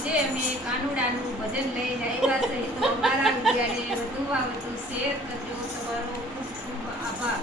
આજે અમે કાનુડાનું ભજન લઈને આવ્યા છે તો અમારા વિદ્યાને વધુમાં વધુ શેર કરજો. તમારો ખૂબ ખૂબ આભાર.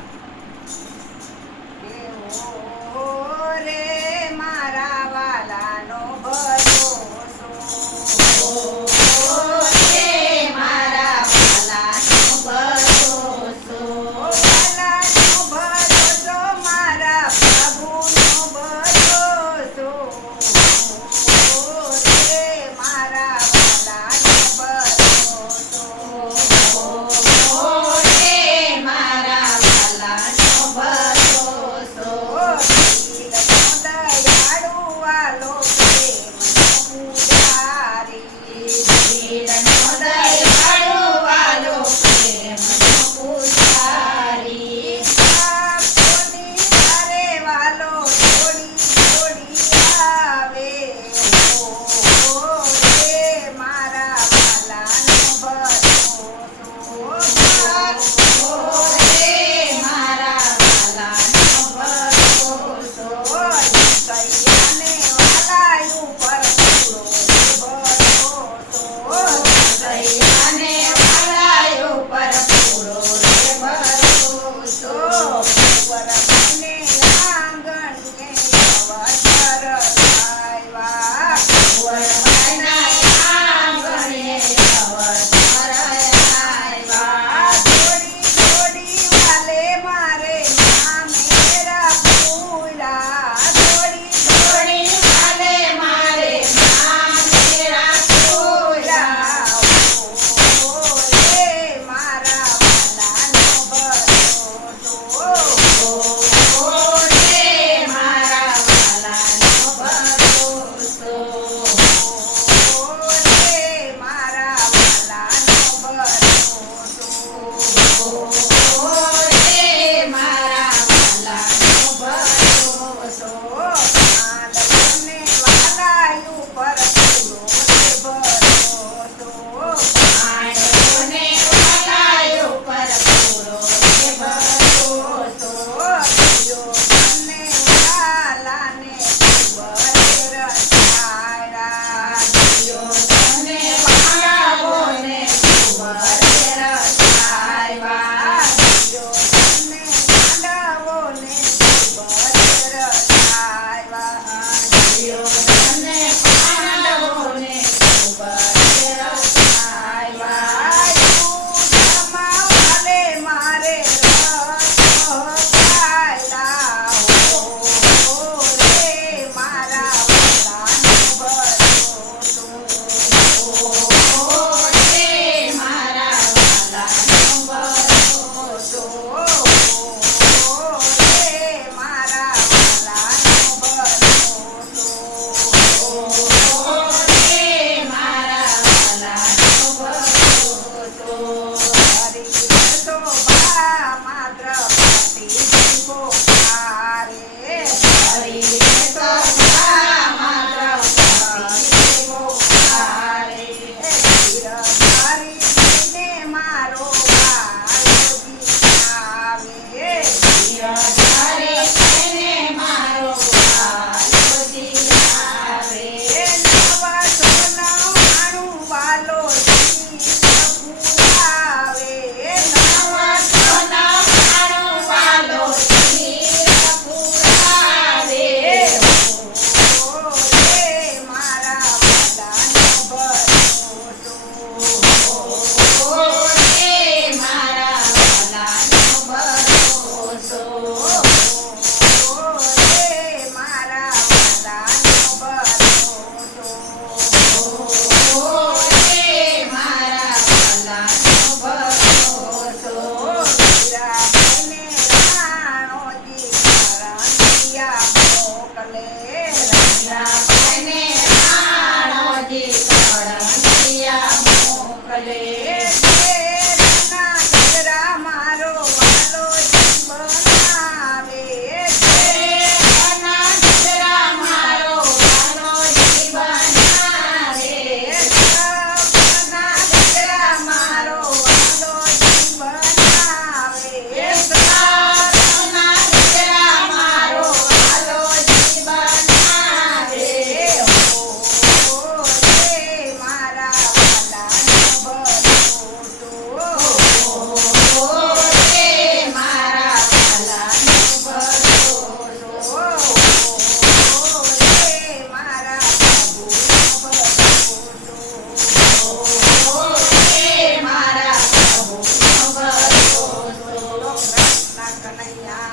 Yeah.